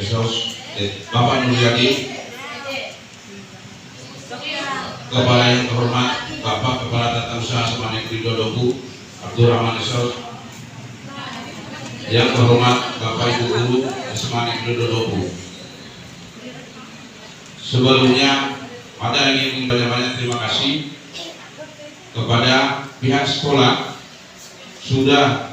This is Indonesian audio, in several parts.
Esos Bapak Nuryadi, Kepala yang terhormat Bapak Kepala Tata Usaha Semaneg Dodoku Abdurrahman Esos, yang terhormat Bapak Ibu Guru Semaneg Dodoku. Sebelumnya ada ingin banyak-banyak terima kasih kepada pihak sekolah sudah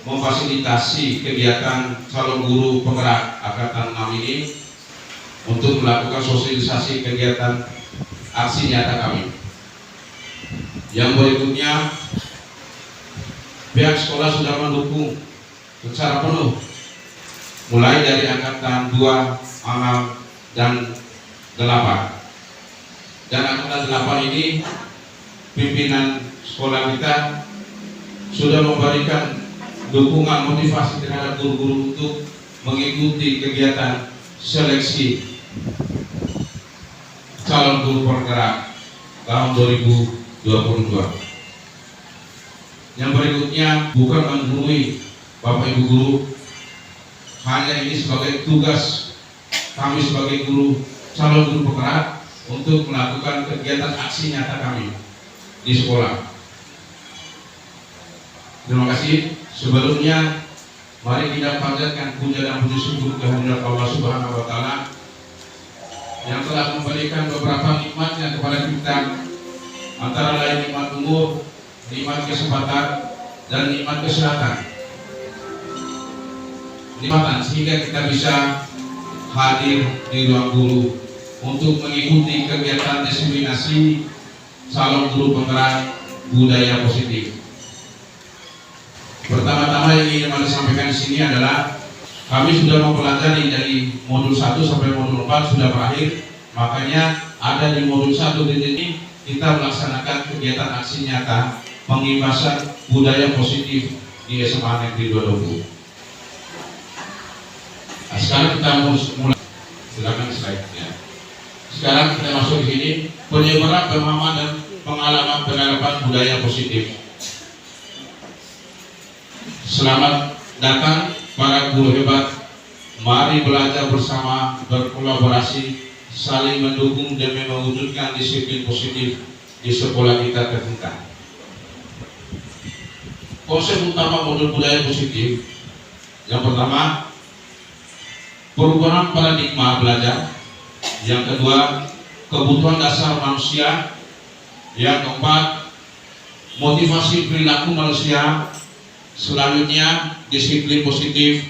memfasilitasi kegiatan calon guru penggerak angkatan 6 ini untuk melakukan sosialisasi kegiatan aksi nyata kami. Yang berikutnya, pihak sekolah sudah mendukung secara penuh mulai dari angkatan 2, 6, dan 8. Dan angkatan 8 ini pimpinan sekolah kita sudah memberikan dukungan motivasi terhadap guru-guru untuk mengikuti kegiatan seleksi calon guru penggerak tahun 2022. Yang berikutnya, bukan menghului Bapak Ibu guru, hanya ini sebagai tugas kami sebagai guru calon guru penggerak untuk melakukan kegiatan aksi nyata kami di sekolah. Terima kasih. Sebelumnya, mari kita panjatkan puja dan puji syukur kehadirat Allah Subhanahu wa Ta'ala yang telah memberikan beberapa nikmatnya kepada kita, antara lain nikmat umur, nikmat kesempatan, dan nikmat kesehatan. Nikmatan sehingga kita bisa hadir di ruang guru untuk mengikuti kegiatan diseminasi calon guru penggerak budaya positif. Pertama-tama yang ingin saya sampaikan di sini adalah kami sudah mempelajari dari modul 1 sampai modul 4 sudah berakhir. Makanya ada di modul 1 di sini kita melaksanakan kegiatan aksi nyata pengibasan budaya positif di SMA Negeri Dodoku. Nah, sekarang kita mulai, silakan slide-nya. Sekarang kita masuk di sini penyebaran pemahaman dan pengalaman penerapan budaya positif. Selamat datang para guru hebat. Mari belajar bersama, berkolaborasi, saling mendukung demi mewujudkan disiplin positif di sekolah kita tercinta. Konsep utama modul budaya positif yang pertama, perubahan paradigma belajar. Yang kedua, kebutuhan dasar manusia. Yang keempat, motivasi perilaku manusia. Selanjutnya, disiplin positif,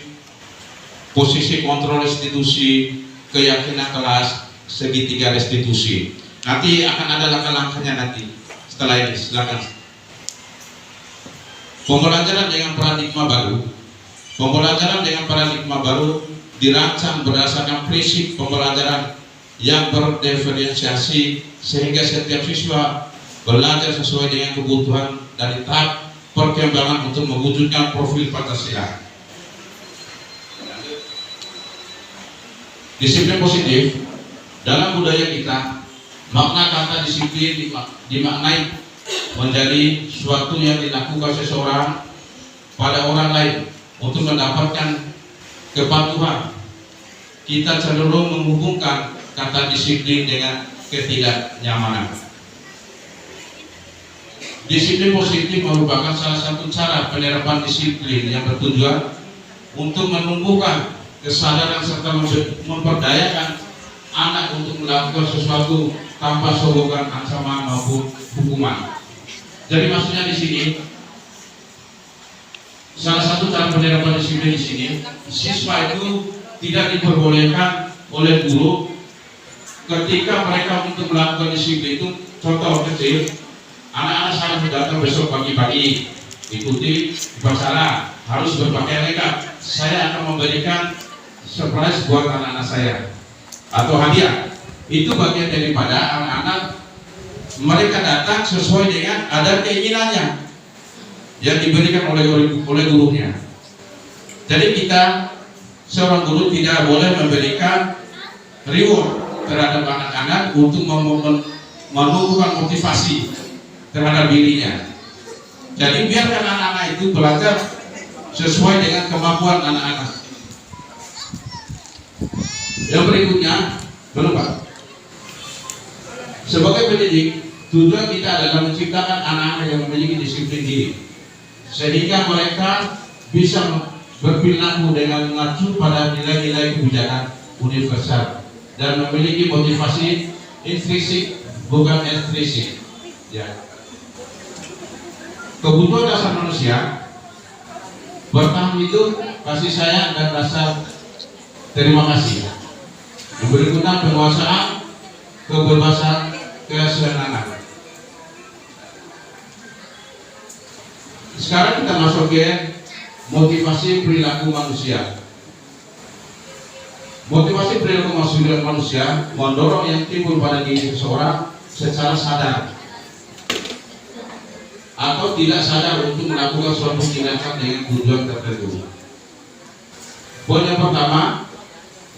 posisi kontrol institusi, keyakinan kelas, segitiga restitusi. Nanti akan ada langkah-langkahnya nanti setelah ini. Silakan. Pembelajaran dengan paradigma baru. Pembelajaran dengan paradigma baru dirancang berdasarkan prinsip pembelajaran yang berdiferensiasi sehingga setiap siswa belajar sesuai dengan kebutuhan dari tahap perkembangan untuk mewujudkan profil Pancasila. Disiplin positif dalam budaya kita, makna kata disiplin dimaknai menjadi suatu yang dilakukan seseorang pada orang lain untuk mendapatkan kepatuhan. Kita cenderung menghubungkan kata disiplin dengan ketidaknyamanan. Disiplin positif merupakan salah satu cara penerapan disiplin yang bertujuan untuk menumbuhkan kesadaran serta memperdayakan anak untuk melakukan sesuatu tanpa sogokan ancaman maupun hukuman. Jadi maksudnya di sini, salah satu cara penerapan disiplin di sini, siswa itu tidak diperbolehkan oleh guru ketika mereka untuk melakukan disiplin itu. Contoh kecil, anak-anak saya datang besok pagi-pagi ikuti upacara harus berpakaian lengkap. Saya akan memberikan surprise buat anak-anak saya atau hadiah. Itu bagian daripada anak-anak mereka datang sesuai dengan ada keinginannya yang diberikan oleh gurunya. Jadi kita seorang guru tidak boleh memberikan reward terhadap anak-anak untuk menumbuhkan motivasi terhadap dirinya. Jadi biarkan anak-anak itu belajar sesuai dengan kemampuan anak-anak. Yang berikutnya, berempat. Sebagai pendidik, tujuan kita adalah menciptakan anak-anak yang memiliki disiplin diri, sehingga mereka bisa berperilaku dengan mengacu pada nilai-nilai kebijakan universal dan memiliki motivasi intrinsik bukan ekstrinsik. Ya. Kebutuhan dasar manusia bertahan hidup, kasih sayang dan rasa terima kasih. Yang berikutnya penguasaan, kebebasan, kesenangan. Sekarang kita masuk ke motivasi perilaku manusia. Motivasi perilaku manusia mendorong yang timbul pada diri seseorang secara sadar atau tidak sadar untuk melakukan suatu tindakan dengan tujuan tertentu. Poin yang pertama,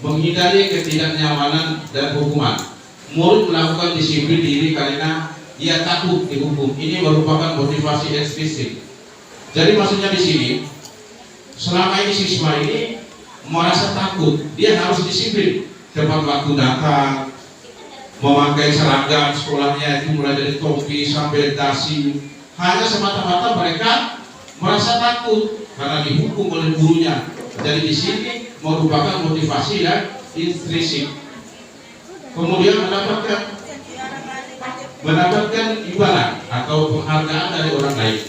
menghindari ketidaknyamanan dan hukuman. Murid melakukan disiplin diri karena ia takut dihukum. Ini merupakan motivasi eksplisit. Jadi maksudnya di sini, selama ini siswa ini merasa takut, dia harus disiplin. Tepat waktu datang, memakai seragam sekolahnya itu mulai dari topi sampai dasi. Hanya semata-mata mereka merasa takut karena dihukum oleh gurunya. Jadi di sini merupakan motivasi dan intrinsik. Kemudian mendapatkan imbalan atau penghargaan dari orang lain.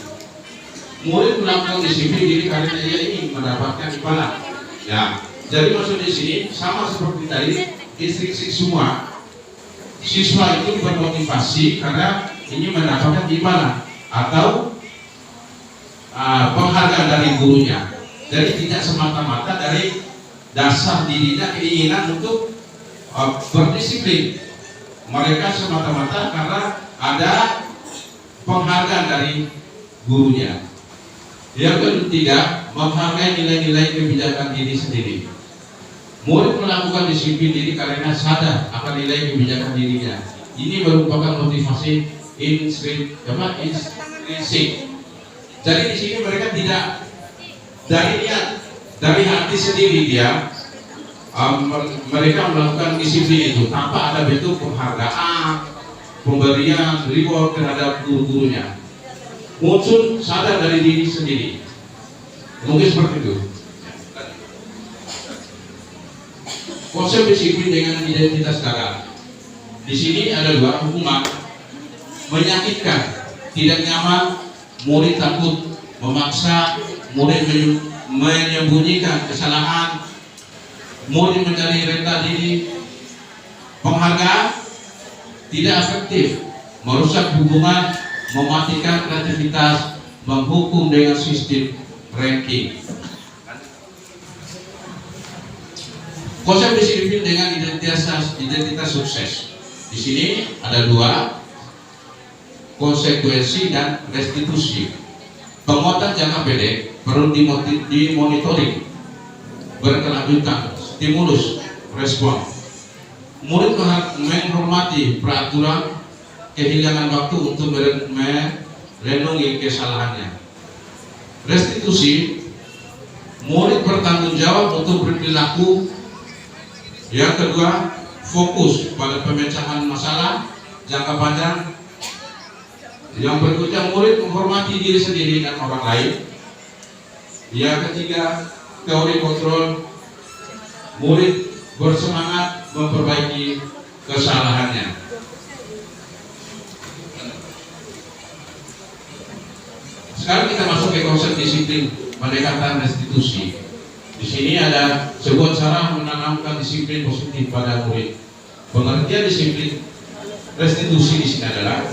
Murid melakukan disiplin diri karena ia ingin mendapatkan imbalan. Ya, jadi maksud di sini sama seperti tadi, intrinsik semua. Siswa itu bermotivasi karena ingin mendapatkan imbalan atau penghargaan dari gurunya. Jadi tidak semata-mata dari dasar dirinya keinginan untuk berdisiplin. Mereka semata-mata karena ada penghargaan dari gurunya. Yang ketiga, menghargai nilai-nilai kebijakan diri sendiri. Murid melakukan disiplin diri karena sadar akan nilai kebijakan dirinya. Ini merupakan motivasi intrinsik. Jadi di sini mereka tidak dari hati sendiri dia mereka melakukan disiplin itu tanpa ada bentuk penghargaan, pemberian, reward terhadap guru-gurunya. Muncul sadar dari diri sendiri. Mungkin seperti itu. Konsep disiplin dengan identitas kakak. Di sini ada dua, hukuman menyakitkan, tidak nyaman, murid takut, memaksa, murid menyembunyikan kesalahan, murid mencari rendah diri, penghargaan tidak efektif, merusak hubungan, mematikan kreativitas, menghukum dengan sistem ranking. Konsep disiplin dengan identitas sukses. Di sini ada dua, konsekuensi dan restitusi. Penguatan jangka pendek perlu dimonitoring berkelanjutan, stimulus, respon. Murid menghormati peraturan, kehilangan waktu untuk merenungi kesalahannya. Restitusi, murid bertanggung jawab untuk berperilaku. Yang kedua, fokus pada pemecahan masalah jangka panjang. Yang berikutnya, murid menghormati diri sendiri dan orang lain. Yang ketiga, teori kontrol, murid bersemangat memperbaiki kesalahannya. Sekarang kita masuk ke konsep disiplin pendekatan restitusi. Di sini ada sebuah cara menanamkan disiplin positif pada murid. Pengertian disiplin restitusi di sini adalah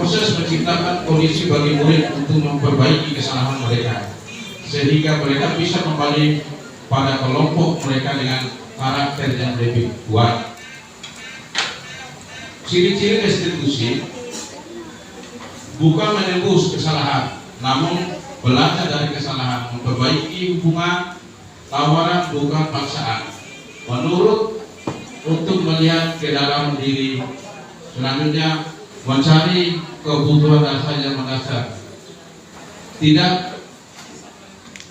proses menciptakan kondisi bagi murid untuk memperbaiki kesalahan mereka, sehingga mereka bisa kembali pada kelompok mereka dengan karakter yang lebih kuat. Ciri-ciri restitusi bukan menembus kesalahan, namun belajar dari kesalahan, memperbaiki hubungan, tawaran bukan paksaan, menurut untuk melihat ke dalam diri. Selanjutnya, mencari kebutuhan dasar yang mendasar. Tidak,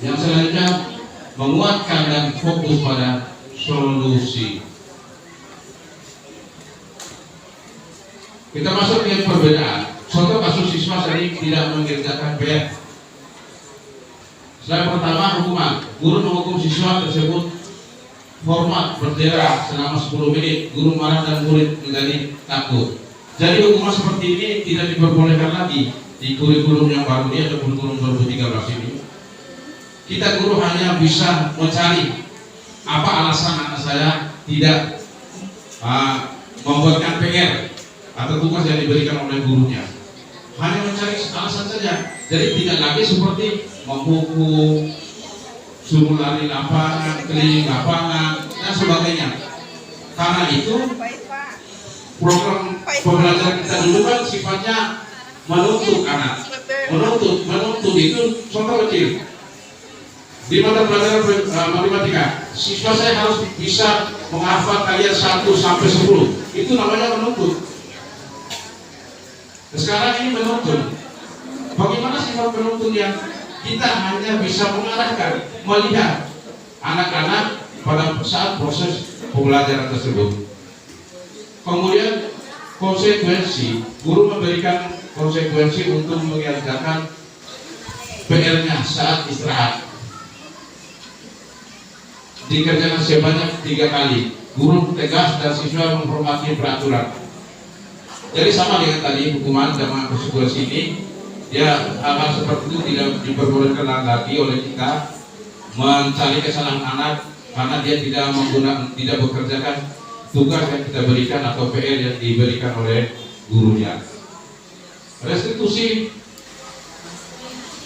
yang selanjutnya menguatkan dan fokus pada solusi. Kita masuk ke perbedaan. Contoh kasus siswa sering tidak mengerjakan PR. Slide pertama, hukuman. Guru menghukum siswa tersebut hormat bendera selama 10 menit. Guru marah dan murid menjadi takut. Jadi hukuman seperti ini tidak diperbolehkan lagi di kurikulum yang baru ini atau kurikulum 2013 ini. Kita guru hanya bisa mencari apa alasan anak saya tidak membuatkan PR atau tugas yang diberikan oleh gurunya. Hanya mencari alasan saja. Jadi tidak lagi seperti menghukum, suruh lari lapangan, keliling lapangan, dan sebagainya. Karena itu program pembelajaran kita dulu kan sifatnya menuntut anak, menuntut itu contoh kecil. Di mata pelajaran matematika, siswa saya harus bisa menghafal kalian 1 sampai 10. Itu namanya menuntut. Sekarang ini menuntun. Bagaimana sifat penuntun yang kita hanya bisa mengarahkan, melihat anak-anak pada saat proses pembelajaran tersebut. Kemudian konsekuensi, guru memberikan konsekuensi untuk mengerjakan PR-nya saat istirahat. Dikerjakan sebanyak 3 kali. Guru tegas dan siswa menghormati peraturan. Jadi sama dengan tadi hukuman sama konsekuensi ini, ya hal-hal seperti itu tidak diperbolehkan lagi oleh kita mencari kesalahan anak karena dia tidak bekerjakan tugas yang kita berikan atau PR yang diberikan oleh gurunya. Restitusi,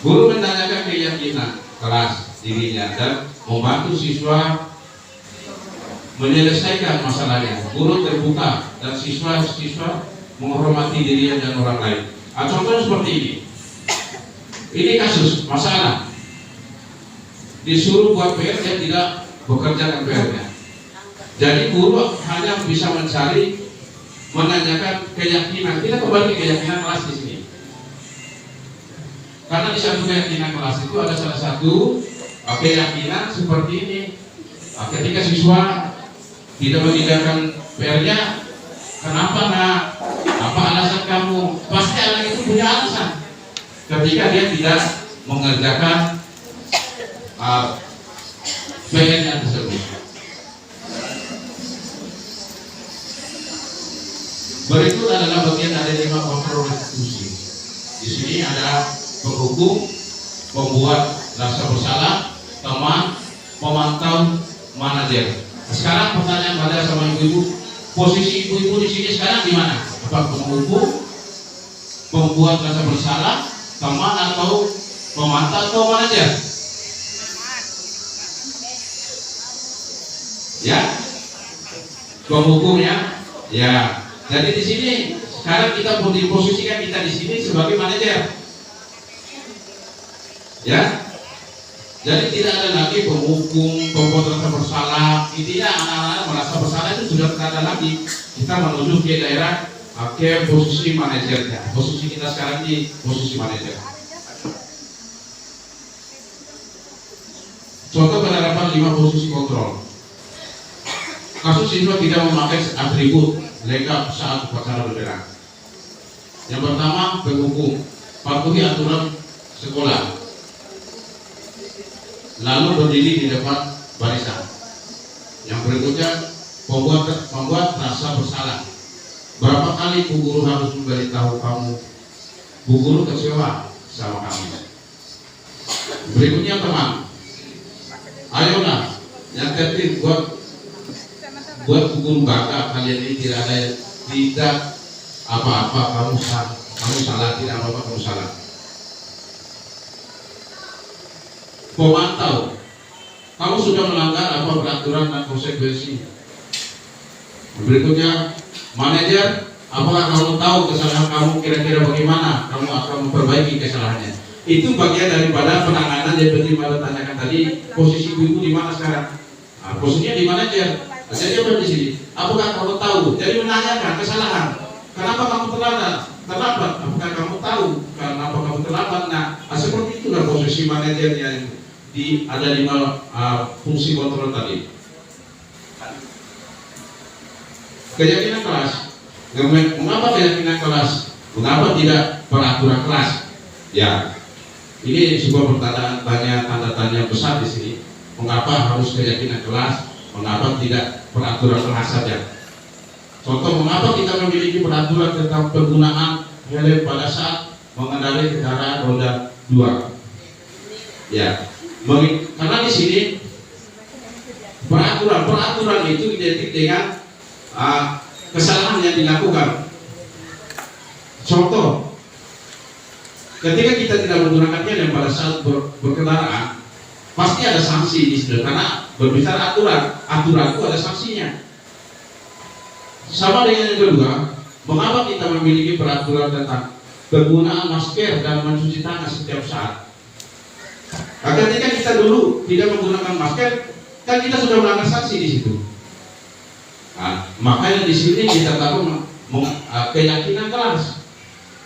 guru menanyakan keyakinan kelas dirinya dan membantu siswa menyelesaikan masalahnya. Guru terbuka dan siswa menghormati dirinya dan orang lain. Contohnya seperti ini. Ini kasus masalah. Disuruh buat PR, dia tidak bekerjakan PR-nya. Jadi guru hanya bisa mencari, menanyakan keyakinan. Kita kembali ke keyakinan kelas di sini. Karena di satu keyakinan kelas itu ada salah satu keyakinan seperti ini. Ketika siswa tidak mengerjakan PR-nya, kenapa nak? Apa alasan kamu? Pasti anak itu punya alasan. Ketika dia tidak mengerjakan PR-nya tersebut. Berikut adalah bagian dari 5 kontrol restitusi. Di sini ada penghukum, pembuat rasa bersalah, teman, pemantau, manajer. Sekarang pertanyaan pada sama ibu-ibu, posisi ibu-ibu di sini sekarang di mana? Apa penghukum, pembuat rasa bersalah, teman atau pemantau atau manajer? Ya, penghukumnya, ya. Jadi di sini sekarang kita diposisikan kita di sini sebagai manajer, ya. Jadi tidak ada lagi penghukum, pembuat rasa bersalah. Intinya anak-anak merasa bersalah itu sudah tidak ada lagi. Kita menuju ke daerah ke posisi manajernya. Posisi kita sekarang di posisi manajer. Contoh penerapan 5 posisi kontrol. Kasus siswa tidak memakai atribut lengkap saat upacara bendera. Yang pertama, penghukum, patuhi aturan sekolah, lalu berdiri di depan barisan. Yang berikutnya, membuat rasa bersalah. Berapa kali Bu Guru harus memberitahu kamu? Bu Guru kecewa sama kamu. Berikutnya teman, ayolah, yang tertib buat Bu Guru bangga kalian ini tidak apa-apa kamu salah, tidak apa-apa kamu salah. Pemantau, kamu sudah melanggar apa peraturan dan konsekuensi. Berikutnya, manajer, apakah kamu tahu kesalahan kamu kira-kira bagaimana kamu akan memperbaiki kesalahannya. Itu bagian daripada penanganan yang seperti Mbak tanyakan tadi. Posisi ibu di mana sekarang? Posisinya di manajer. Jadi apa di sini? Apakah kamu tahu? Jadi menanyakan kesalahan. Kenapa kamu terlambat? Apakah kamu tahu kenapa kamu terlambat? Nah, seperti itulah posisi manajer yang ada 5 fungsi kontrol tadi. keyakinan kelas. Mengapa keyakinan kelas? Mengapa tidak peraturan kelas? Ya, ini sebuah pertanyaan, tanda tanya besar di sini. Mengapa harus keyakinan kelas? Mengapa tidak peraturan kelas saja? Contoh, mengapa kita memiliki peraturan tentang penggunaan helm pada saat mengendarai kendaraan roda 2? Ya, karena di sini peraturan itu identik dengan kesalahan yang dilakukan. Contoh, ketika kita tidak menggunakan helm pada saat berkendaraan, pasti ada sanksi di situ. Karena berbicara aturan itu ada sanksinya. Sama dengan yang kedua, mengapa kita memiliki peraturan tentang penggunaan masker dan mencuci tangan setiap saat? Nah, ketika kita dulu tidak menggunakan masker, kan kita sudah melanggar sanksi di situ. Nah, makanya di sini kita tahu keyakinan kelas.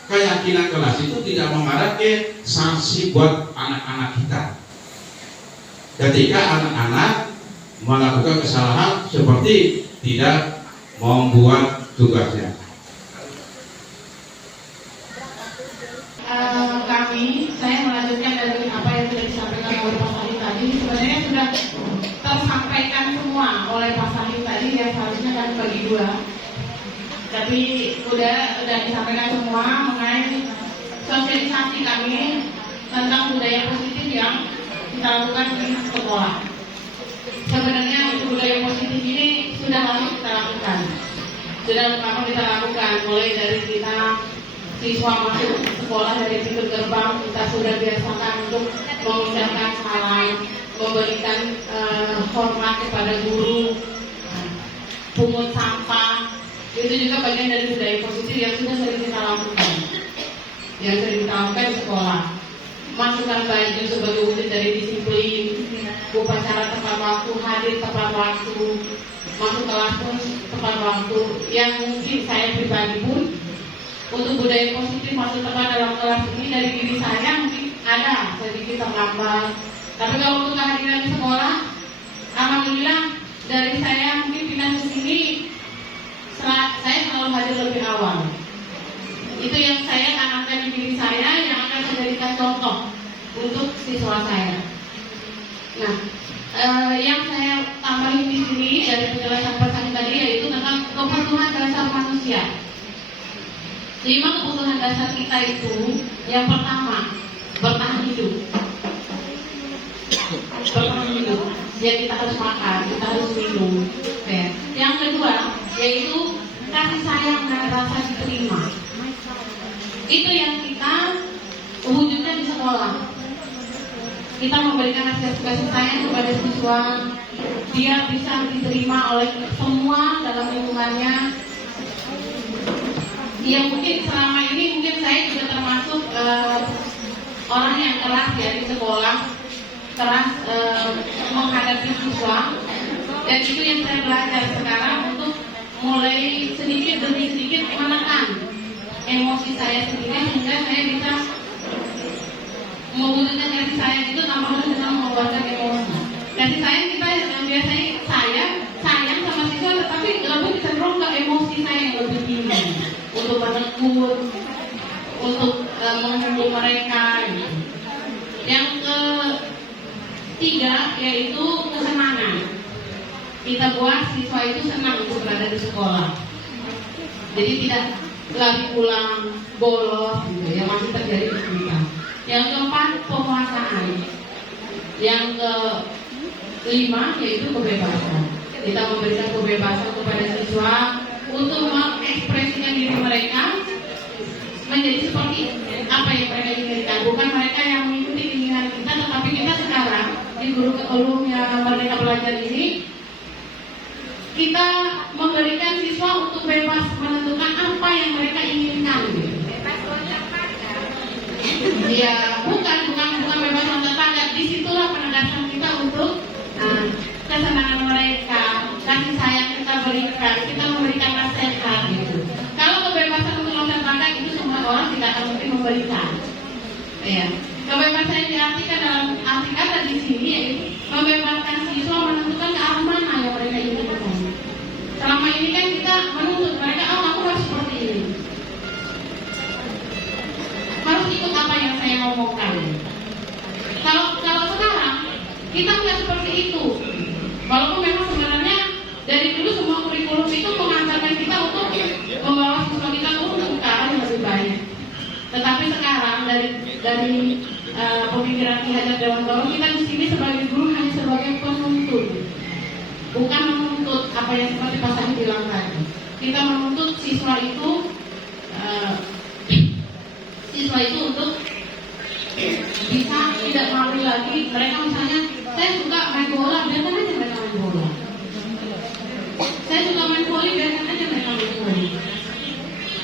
Keyakinan kelas itu tidak mengarah ke sanksi buat anak-anak kita. Ketika anak-anak melakukan kesalahan seperti tidak membuat tugasnya. Saya melanjutkan dari apa yang sudah disampaikan oleh Pak Sahid tadi. Sebenarnya sudah tersampaikan semua oleh Pak Sahid tadi, yang seharusnya kan bagi dua. Tapi sudah disampaikan semua mengenai sosialisasi kami tentang budaya positif yang kita lakukan di sekolah. Sebenarnya untuk budaya positif ini sudah lama kita lakukan. Mulai dari kita siswa masuk sekolah dari pintu gerbang, kita sudah biasakan untuk mengucapkan salam, memberikan hormat kepada guru, pungut sampah. Itu juga bagian dari budaya positif yang sudah sering kita lakukan, di sekolah. Masukkan baju sebagai wujud dari disiplin, upacara tepat waktu, hadir tepat waktu, masuk kelas pun tepat waktu. Yang mungkin saya pribadi pun untuk budaya positif masuk tepat dalam kelas ini dari diri saya mungkin ada sedikit terlambat. Tapi kalau untuk kehadiran di sekolah, alhamdulillah dari saya mungkin pindah ke sini, saya selalu hadir lebih awal. Itu yang saya tanamkan di diri saya, yang akan saya jadikan contoh untuk siswa saya. Nah, yang saya tambahin di sini dari penjelasan pesan tadi yaitu tentang kebutuhan dasar manusia. 5 kebutuhan dasar kita itu, yang pertama bertahan hidup. Ya, kita harus makan, kita harus minum. Ya. Yang kedua yaitu kasih sayang dan rasa diterima. Itu yang kita wujudkan di sekolah. Kita memberikan kasih sayang kepada siswa, dia bisa diterima oleh semua dalam lingkungannya. Ya, mungkin selama ini mungkin saya juga termasuk orang yang keras ya di sekolah, keras menghadapi siswa. Dan itu yang saya belajar sekarang untuk mulai sedikit demi sedikit menekan emosi saya sendiri sehingga saya bisa mewujudkan kasih sayang itu tanpa harus kita mengeluarkan emosi. Kasih sayang kita yang biasanya saya sayang sama siswa, tetapi lebih cenderung ke emosi saya yang lebih tinggi untuk menegur, untuk menghibur mereka. Gitu. Yang ketiga yaitu kesenangan. Kita buat siswa itu senang untuk berada di sekolah. Jadi tidak lagi pulang bolos gitu, yang masih terjadi di kita. Yang keempat, penguasaan. Yang kelima yaitu kebebasan. Kita memberikan kebebasan kepada siswa untuk mengekspresikan diri mereka menjadi seperti apa yang mereka inginkan. Bukan mereka yang mengikuti keinginan kita, tetapi kita sekarang di guru yang Merdeka Belajar ini, kita memberikan siswa untuk bebas menentukan apa yang mereka inginkan. Ya, bukan bebas loncat-loncat. Disitulah penegasan kita untuk kesenangan mereka, kasih sayang kita berikan, kita memberikan nasihat gitu. Kalau kebebasan untuk loncat-loncat itu semua orang tidak akan mungkin memberikan. Ya, kebebasan yang diartikan dalam arti kata di sini yaitu membebaskan siswa menentukan ke arah mana yang mereka inginkan. Selama ini kan kita menuntut mereka, oh aku harus seperti ini, harus ikut apa yang saya ngomongkan. Kalau sekarang kita nggak seperti itu, walaupun memang sebenarnya dari dulu semua kurikulum itu mengantarkan kita untuk membawa siswa kita untuk ke arah yang lebih baik. Tetapi sekarang dari pemikiran Ki Hajar Dewantoro, kita di sini sebagai guru hanya sebagai penuntut, bukan menuntut apa yang seperti Pak Sandi bilang tadi. Kita menuntut siswa itu untuk bisa tidak malu lagi. Mereka misalnya, saya suka main bola, biarkan aja mereka main bola. Saya suka main voli, biarkan aja mereka main voli.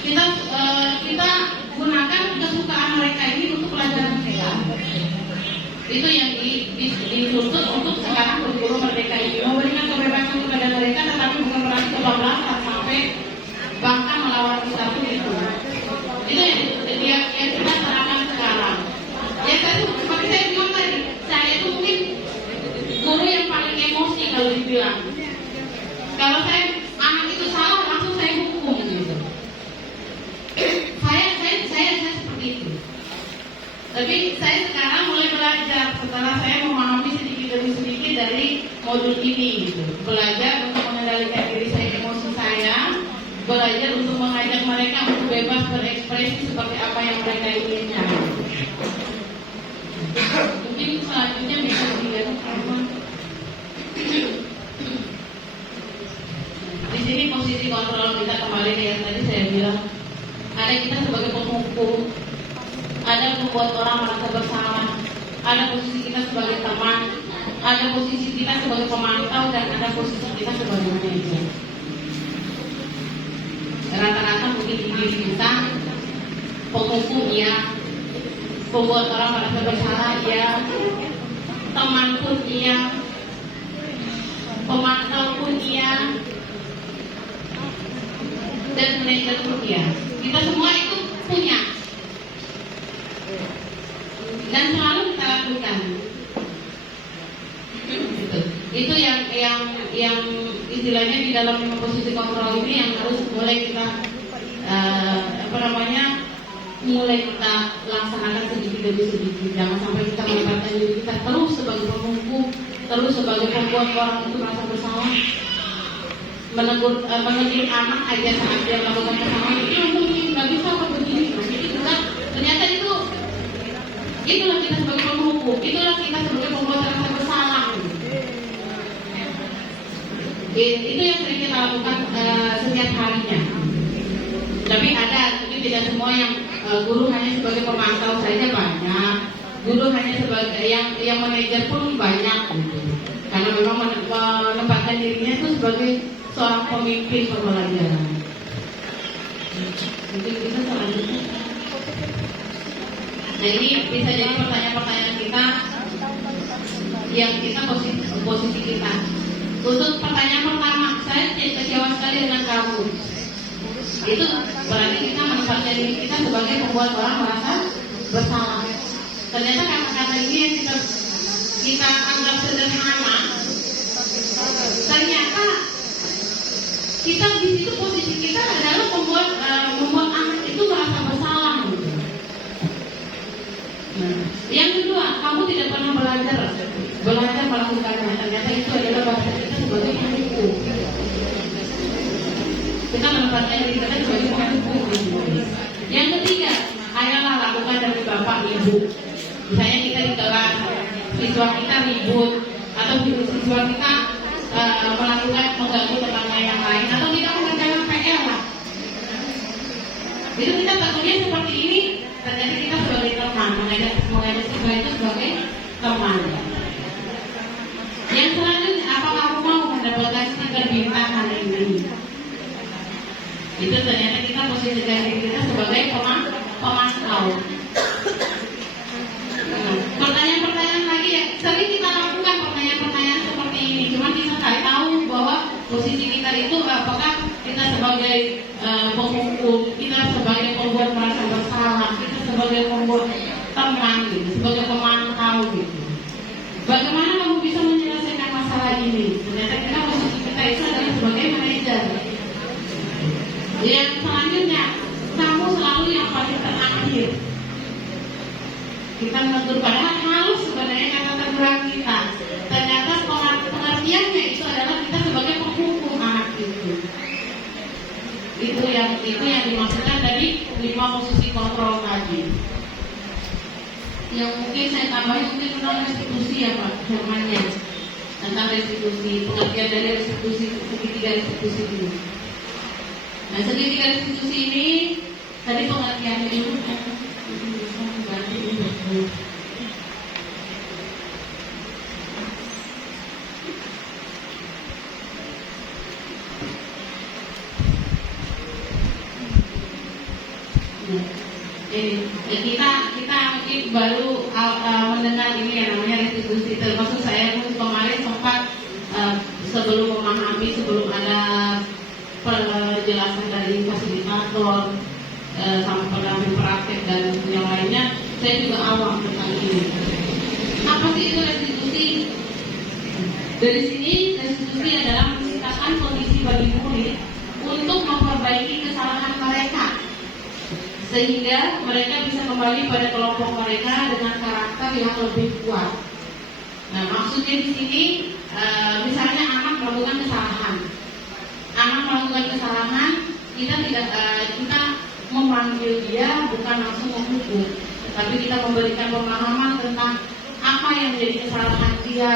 Kita gunakan kesukaan mereka ini untuk pelajaran kita. Itu yang dituntut untuk sekarang kurikulum merdeka ini, memberikan kebebasan kepada mereka, tetapi bukan berarti kebablasan sampai bahkan melawan kita pun itu. Itu yang kita terapkan sekarang. Ya seperti saya bilang tadi, saya itu mungkin guru yang paling emosi kalau dibilang. Kalau saya anak itu salah, langsung saya hukum gitu. Saya seperti itu. Tapi saya sekarang mulai belajar setelah saya memahami sedikit demi sedikit dari modul ini gitu. Belajar untuk mengendalikan diri saya, emosi saya, belajar untuk mengajak mereka untuk bebas berekspresi seperti apa yang mereka inginkan. Mungkin selanjutnya bisa dilihat di sini posisi kontrol kita kembali ke yang tadi saya bilang. Ada kita sebagai penghukum, ada membuat orang merasa bersalah, ada posisi kita sebagai teman, ada posisi kita sebagai pemantau, dan ada posisi kita sebagai manajer. Rata-rata mungkin di diri kita penghukum ya, membuat orang merasa bersalah ya, teman pun iya, pemantau pun iya, dan manajer pun iya. Kita semua itu punya dan selalu kita lakukan. Itu yang istilahnya di dalam posisi kontrol ini yang harus mulai kita mulai kita laksanakan sedikit demi sedikit. Jangan sampai kita melibatkan diri kita terus sebagai penghukum, terus sebagai pembuat orang itu merasa bersalah. Menegur anak aja saat dia melakukan kesalahan itu mungkin nggak bisa apa begini. Jadi kita ternyata itulah kita sebagai penghukum, itulah kita sebagai pembuat rasa bersalah. Itu yang sering kita lakukan setiap harinya. Tapi ada, mungkin tidak semua yang guru hanya sebagai pemantau saja banyak. Guru hanya sebagai yang manajer pun banyak. Gitu. Karena memang menempatkan dirinya itu sebagai seorang pemimpin pembelajaran. Mungkin kita selanjutnya. Nah ini bisa jadi pertanyaan-pertanyaan kita yang kita posisi kita. Untuk pertanyaan pertama, saya kecewa sekali dengan kamu. Itu berarti kita menempatkan diri kita sebagai pembuat orang merasa bersalah. Ternyata kata-kata ini yang kita anggap sederhana, ternyata kita di situ posisi kita adalah membuat anak itu merasa bersalah. Nah, yang kedua, kamu tidak pernah belajar melakukannya. Ternyata itu adalah bahasa kita sebagai penghukum. Kita menempatkan diri kita sebagai penghukum. Yang ketiga, ayolah lakukan dari bapak ibu. Misalnya kita di kelas, siswa kita ribut atau siswa kita melakukan mengganggu tetangga yang lain atau tidak mengerjakan PR lah. Itu kita tentunya seperti ini. Ternyata kita sebagai teman mengajak siswa itu sebagai teman. Yang selanjutnya, apakah aku mau mendapatkan stiker bintang hari ini? Itu ternyata kita posisikan diri kita sebagai pemantau. Pertanyaan-pertanyaan lagi ya, sering kita lakukan pertanyaan-pertanyaan seperti ini. Cuma kita nggak tahu bahwa posisi kita itu apakah kita sebagai penghukum, kita sebagai pembuat merasa bersalah, kita sebagai pembuat teman, gitu, sebagai pemantau, gitu. Bagaimana kamu bisa menyelesaikan masalah ini? Ternyata kita posisi kita itu adalah sebagai manajer. Kita menegur, padahal halus sebenarnya kata teguran kita. Ternyata pengertiannya itu adalah kita sebagai penghukum anak itu. Itu yang dimaksudkan tadi 5 posisi kontrol tadi. Yang mungkin saya tambahin mungkin tentang restitusi ya Pak firmannya, tentang restitusi, pengertian dari restitusi, segitiga restitusi ini. Nah, segitiga restitusi ini tadi pengertiannya itu kita mungkin baru mendengar ini yang namanya restitusi. Termasuk saya pun kemarin sempat sebelum memahami, sebelum ada penjelasan dari fasilitator sama pendamping praktek dan yang lainnya, saya juga awam tentang ini. Apa sih itu restitusi? Dari sini restitusi adalah menciptakan kondisi bagi murid untuk memperbaiki kesalahan mereka, sehingga mereka bisa kembali pada kelompok mereka dengan karakter yang lebih kuat. Nah, maksudnya di sini misalnya anak melakukan kesalahan, kita memanggil dia bukan langsung menghukum, tapi kita memberikan pemahaman tentang apa yang menjadi kesalahan dia,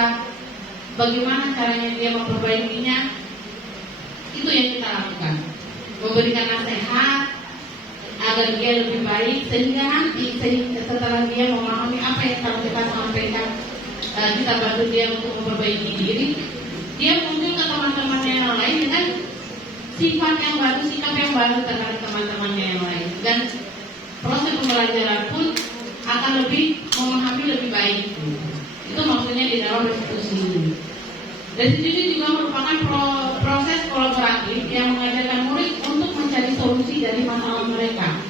bagaimana caranya dia memperbaikinya. Itu yang kita lakukan, memberikan nasihat agar dia lebih baik, sehingga nanti setelah dia memahami apa yang telah kita sampaikan, kita bantu dia untuk memperbaiki diri, dia muncul ke teman-temannya yang lain dengan sifat yang baru, sikap yang baru terhadap teman-temannya yang lain, dan proses pembelajaran pun akan lebih memahami lebih baik. Itu maksudnya di dalam restitusi ini. Restitusi juga merupakan proses kolaboratif yang mengajarkan murid untuk mencari solusi dari masalah mereka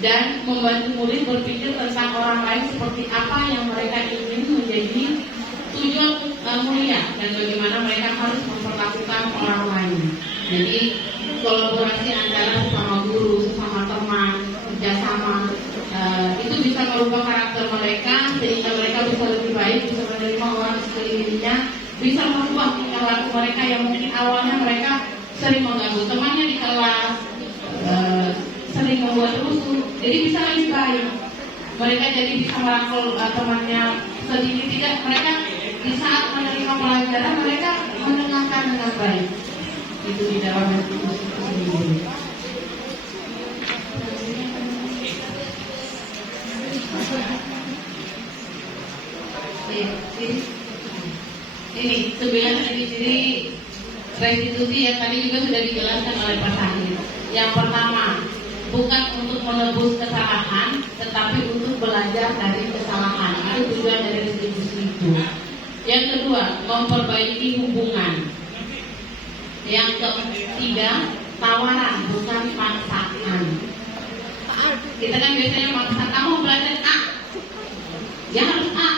dan membantu murid berpikir tentang orang lain seperti apa yang mereka ingin menjadi tujuan mulia dan bagaimana mereka harus memperlakukan orang lain. Jadi kolaborasi antara sesama guru, sesama teman, kerjasama, itu bisa merubah karakter mereka sehingga mereka bisa lebih baik, bisa menerima orang di sekelilingnya, bisa merubah tingkah laku mereka yang mungkin awalnya mereka sering mengganggu temannya di kelas, sering membuat rusuh. Jadi bisa lebih baik. Mereka jadi bisa merangkul temannya sedikit tidak. Mereka di saat menerima pelajaran mereka mendengarkan dengan baik. Itu di dalam restitusi itu sendiri. Ini sebenarnya ciri restitusi yang tadi juga sudah dijelaskan oleh Pak Sahir. Yang pertama, bukan untuk menebus kesalahan, tetapi untuk belajar dari kesalahan. Itu tujuan dari restitusi itu. Yang kedua, memperbaiki hubungan. Yang ketiga, tawaran bukan paksaan. Kita kan biasanya maksa, kamu belajar A, dia harus A.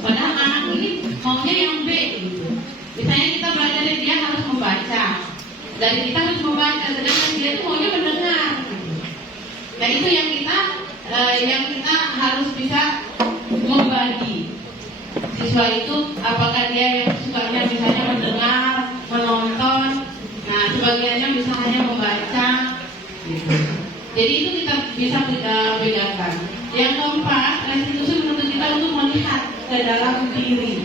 Padahal anak ini maunya yang B gitu. Misalnya kita belajar dia harus membaca, dari kita harus membaca, sedangkan dia itu maunya mendengar. Nah itu yang kita harus bisa membagi. Siswa itu apakah dia yang sukanya misalnya mendengar, menonton, nah sebagiannya bisa hanya membaca gitu. Jadi itu kita bisa bedakan. Yang keempat, restitusi menuntut kita untuk melihat ke dalam diri.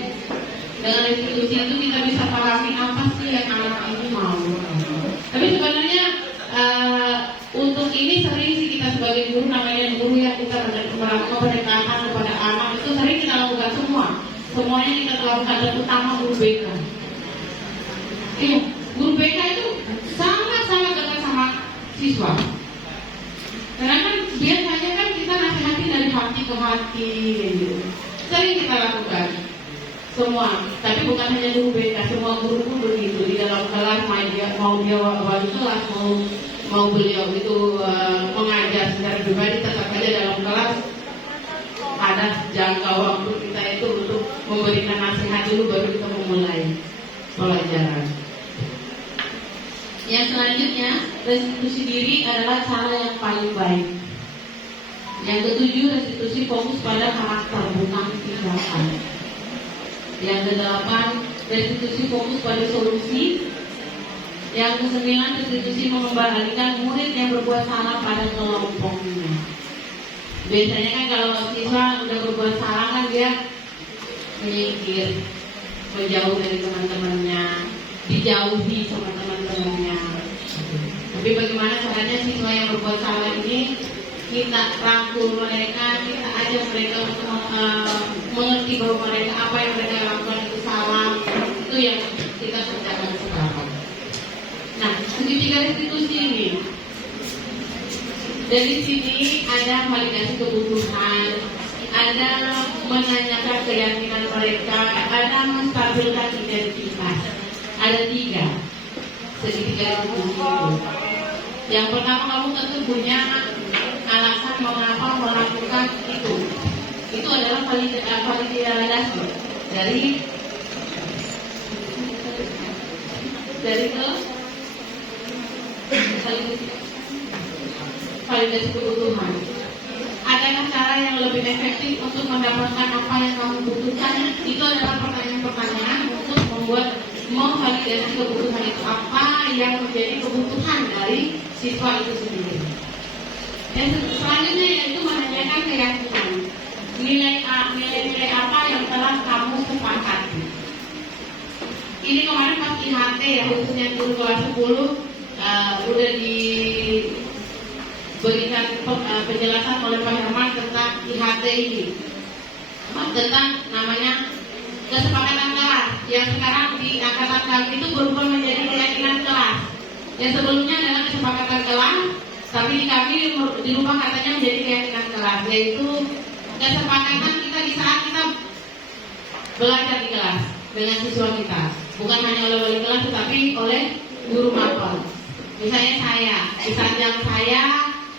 Dengan restitusi itu kita bisa pahami apa sih yang anak ini mau. Tapi sebenarnya untuk ini sering sih kita sebagai guru, namanya guru yang kita melakukan pendekatan kepada anak itu sering kita lakukan semua. Semuanya kita lakukan, terutama guru BK. Iya, guru BK itu sangat-sangat dekat sama siswa. Karena kan biasanya kan kita nasihati dari hati ke hati gitu. Sering kita lakukan semua, tapi bukan hanya guru BK, semua guru pun begitu. Di dalam kelas mau dia wali kelas, mau beliau itu mengajar secara pribadi, tetap saja dalam kelas ada jangka waktu kita itu untuk memberikan nasihat dulu, baru kita memulai pelajaran. Yang selanjutnya, restitusi diri adalah cara yang paling baik. Yang ketujuh, restitusi fokus pada karakter bukan tindakan. Yang kedelapan, restitusi fokus pada solusi. Yang kesembilan, restitusi mengembalikan murid yang berbuat salah pada kelompoknya. Biasanya kan kalau siswa udah berbuat salah kan dia menyingkir, menjauh dari teman-temannya, dijauhi sama teman-temannya. Tapi bagaimana caranya siswa yang berbuat salah ini kita rangkul mereka, kita ajak mereka untuk mengerti bahwa mereka apa yang mereka lakukan itu salah. Itu yang kita kerjakan sekarang. Nah, segitiga restitusi ini dari sini ada validasi kebutuhan, ada menanyakan keyakinan mereka, ada menstabilkan identitas. Ada tiga segitiga restitusi itu. Yang pertama, kamu tentu punya alasan mengapa melakukan itu. Itu adalah validasi dari validasi kebutuhan. Adakah cara yang lebih efektif untuk mendapatkan apa yang kamu butuhkan? Itu adalah pertanyaan-pertanyaan untuk memvalidasi kebutuhan itu, apa yang menjadi kebutuhan dari siswa itu sendiri. Dan selanjutnya yaitu menanyakan keyakinan. Nilai-nilai apa yang telah kamu sepakati. Ini kemarin pas IHT ya, khususnya guru kelas 10 udah diberikan penjelasan oleh Pak Herman tentang IHT ini, tentang namanya kesepakatan kelas yang sekarang di angkatan kami itu berubah menjadi keyakinan kelas. Yang sebelumnya adalah kesepakatan kelas, tapi di kami dirubah katanya menjadi keyakinan kelas, yaitu kesepakatan kita di saat kita belajar di kelas dengan siswa kita, bukan hanya oleh wali kelas tetapi oleh guru mapel. Misalnya di saat yang saya,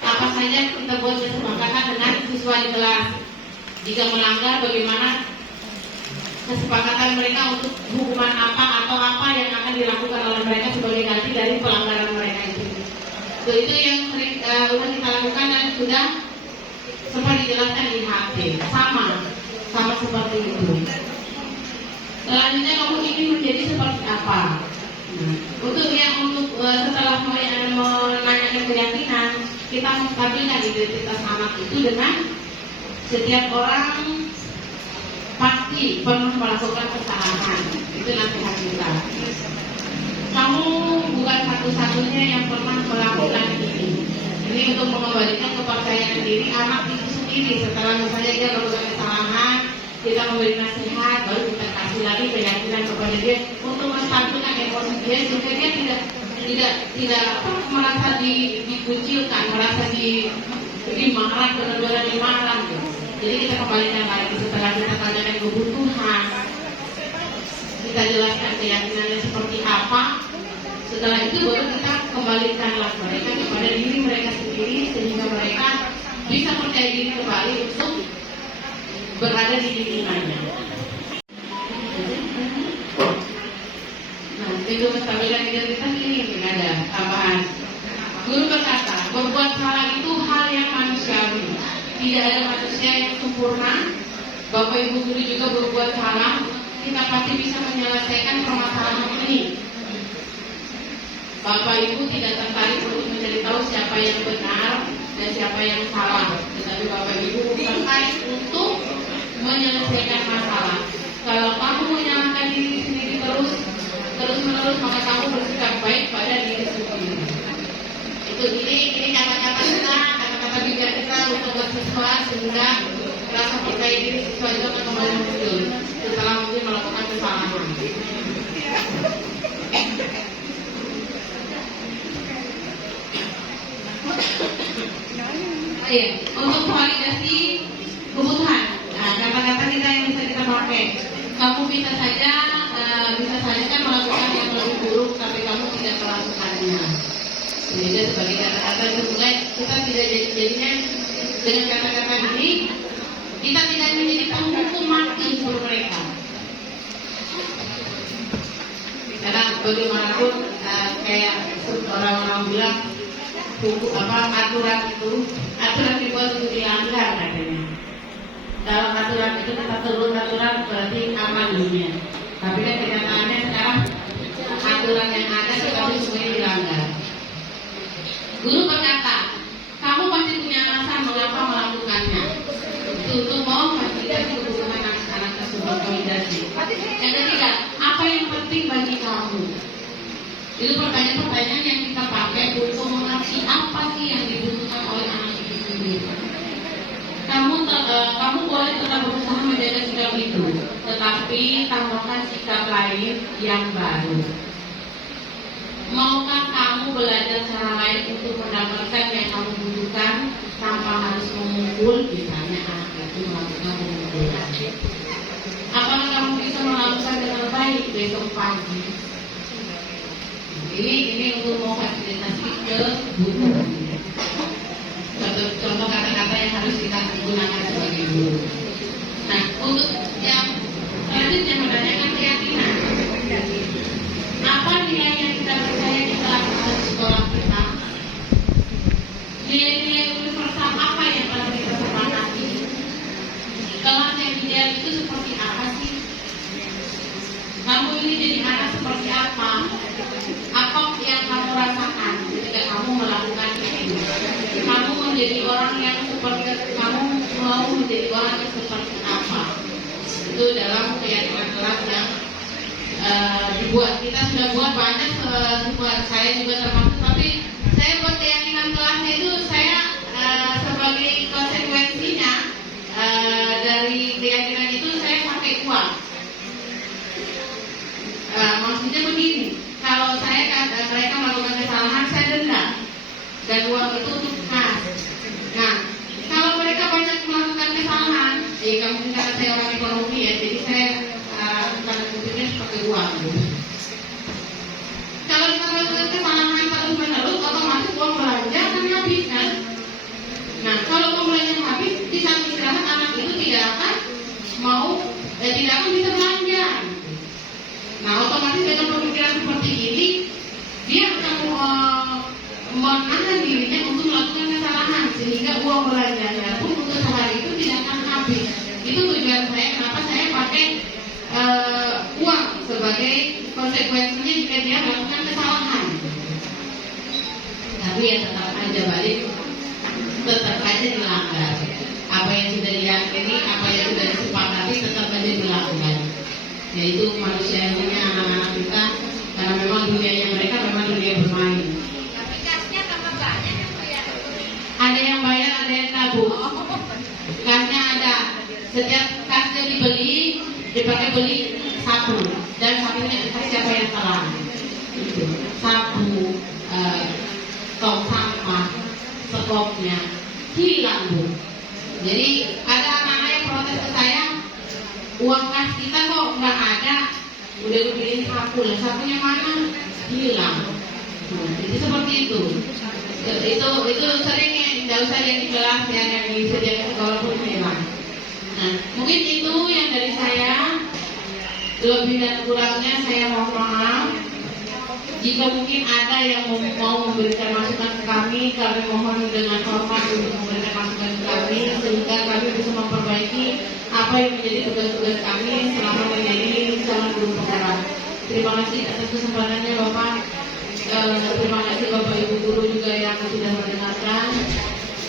apa saja kita buat kesepakatan dengan siswa di kelas. Jika melanggar, bagaimana kesepakatan mereka untuk hukuman apa atau apa yang akan dilakukan oleh mereka sebagai ganti dari pelanggaran mereka itu. Itu yang sering sudah kita lakukan dan sudah sempat dijelaskan di HT. Sama seperti itu. Selanjutnya kamu ingin menjadi seperti apa? Untuk setelah menanyakan keyakinan, kita menstabilkan identitas anak itu dengan setiap orang pasti pernah melakukan kesalahan. Itu nasihat kita. Kamu bukan satu-satunya yang pernah melakukan ini. Ini untuk mengembalikan kepercayaan diri anak itu sendiri. Setelah misalnya dia melakukan kesalahan, kita memberi nasihat, baru kita kasih lagi keyakinan kepada dia untuk menstabilkan emosi dia sehingga dia tidak merasa dikucilkan, merasa dimarah, benar-benar dimarah. Jadi kita kembalikan lagi setelah kita tanyakan kebutuhan, kita jelaskan keyakinannya seperti apa. Setelah itu baru kita kembalikanlah mereka kepada diri mereka sendiri sehingga mereka bisa percaya diri kembali untuk berada di lingkungannya. Nah, itu menstabilkan identitas ini ada tambahan. Guru berkata, berbuat salah itu hal yang manusiawi. Tidak ada manusia yang sempurna. Bapak Ibu guru juga berbuat salah. Kita pasti bisa menyelesaikan permasalahan ini. Bapak Ibu tidak tertarik untuk mencari tahu siapa yang benar dan siapa yang salah. Tetapi Bapak Ibu tertarik untuk menyelesaikan masalah. Kalau kamu menyalahkan diri sendiri terus-menerus, maka kamu bersikap baik pada diri sendiri. Ini kata-kata kita, kata-kata bijak kita untuk bersiswa sehingga rasa percaya diri siswa itu akan kembali muncul setelah mungkin melakukan kesalahan. Untuk validasi kebutuhan, kata-kata kita yang bisa kita pakai. Kamu bisa saja kan melakukan yang lebih buruk, tapi kamu tidak melakukannya. Sehingga sebagai kata-kata itu mulai kita tidak jadinya dengan kata-kata ini kita tidak menjadi penghukum mati untuk mereka. Karena bagaimanapun kayak orang-orang bilang aturan itu aturan dibuat untuk dilanggar katanya. Dalam aturan itu kita turun aturan berarti aman dunia. Tapi kan kenyataannya sekarang aturan yang ada tetapi semuanya dilanggar. Guru berkata, kamu pasti punya alasan mengapa melakukannya. Itu untuk mau memfasilitasi hubungan anak-anak tersebut komunikasi. Yang ketiga, apa yang penting bagi kamu? Itu pertanyaan-pertanyaan yang kita pakai untuk mengerti apa sih yang dibutuhkan oleh anak itu sendiri. Kamu boleh tetap berusaha menjaga sikap itu, tetapi tambahkan sikap lain yang baru. Maukah kamu belajar cara lain untuk mendapatkan yang kamu butuhkan tanpa harus memukul, misalnya anak itu melakukan pemukulan? Apakah kamu bisa melakukan dengan baik besok pagi? Ini untuk mau fasilitasi kebutuhan. Contoh kata-kata yang harus kita gunakan sebagai guru. Nah, untuk yang selanjutnya menanyakan keyakinan. Apa nilai yang kita percaya di dalam sekolah kita? Nilai-nilai universal apa yang telah kita sepakati? Kelas yang ideal itu seperti apa sih? Kamu ini jadi anak seperti apa? Apa yang kamu rasakan ketika kamu melakukan itu? Kamu menjadi orang yang seperti, kamu mau menjadi orang yang seperti apa? Itu dalam keyakinan kelas yang dibuat. Kita sudah buat banyak, saya juga termasuk, tapi saya buat keyakinan kelasnya itu saya sebagai konsekuensinya dari keyakinan itu saya pakai uang. Maksudnya begini, kalau mereka melakukan kesalahan, saya denda dan uang itu untuk kas. Nah, kalau mereka banyak melakukan kesalahan, mungkin karena saya orang ekonomi ya, jadi saya karena mungkinnya pakai uang. Kalau kita melakukan kesalahan terus menerus, otomatis uang belanja akan habis kan. Nah, kalau uang belanja habis, di saat istirahat anak itu tidak akan bisa belanja. Nah, otomatis dengan pemikiran seperti ini, dia akan menahan dirinya untuk melakukan kesalahan, sehingga uang belanjanya pun untuk sehari itu tidak akan habis. Itu tujuan saya, kenapa saya pakai uang sebagai konsekuensinya jika dia melakukan kesalahan. Tapi ya tetap aja dilanggar. Apa yang sudah diyakini, apa yang sudah disepakati tetap aja dilanggar. Yaitu manusianya anak-anak kita, karena memang dunianya mereka memang dunia bermain. Tapi kasnya tambah banyak ya. Ada yang bayar, ada yang tabung. Kasnya ada. Setiap kasnya dipakai beli satu, dan satunya entah siapa yang salah. Sapu, tong sampah, stoknya hilang Bu. Jadi ada anak-anak yang protes ke saya, uang kas kita kok nggak ada, udah beliin sapu, dan sapunya mana? Hilang. Jadi seperti itu. Itu sering ya, nggak usah yang di kelas ya, yang disediakan sekolah pun hilang. Nah, mungkin itu yang dari saya. Lebih dan kurangnya saya mohon maaf. Jika mungkin ada yang mau memberikan masukan ke kami mohon dengan hormat untuk memberikan masukan ke kami, sehingga kami bisa memperbaiki apa yang menjadi tugas-tugas kami selama menjadi calon guru penggerak. Terima kasih atas kesempatannya Bapak. Terima kasih Bapak Ibu guru juga yang sudah mendengarkan.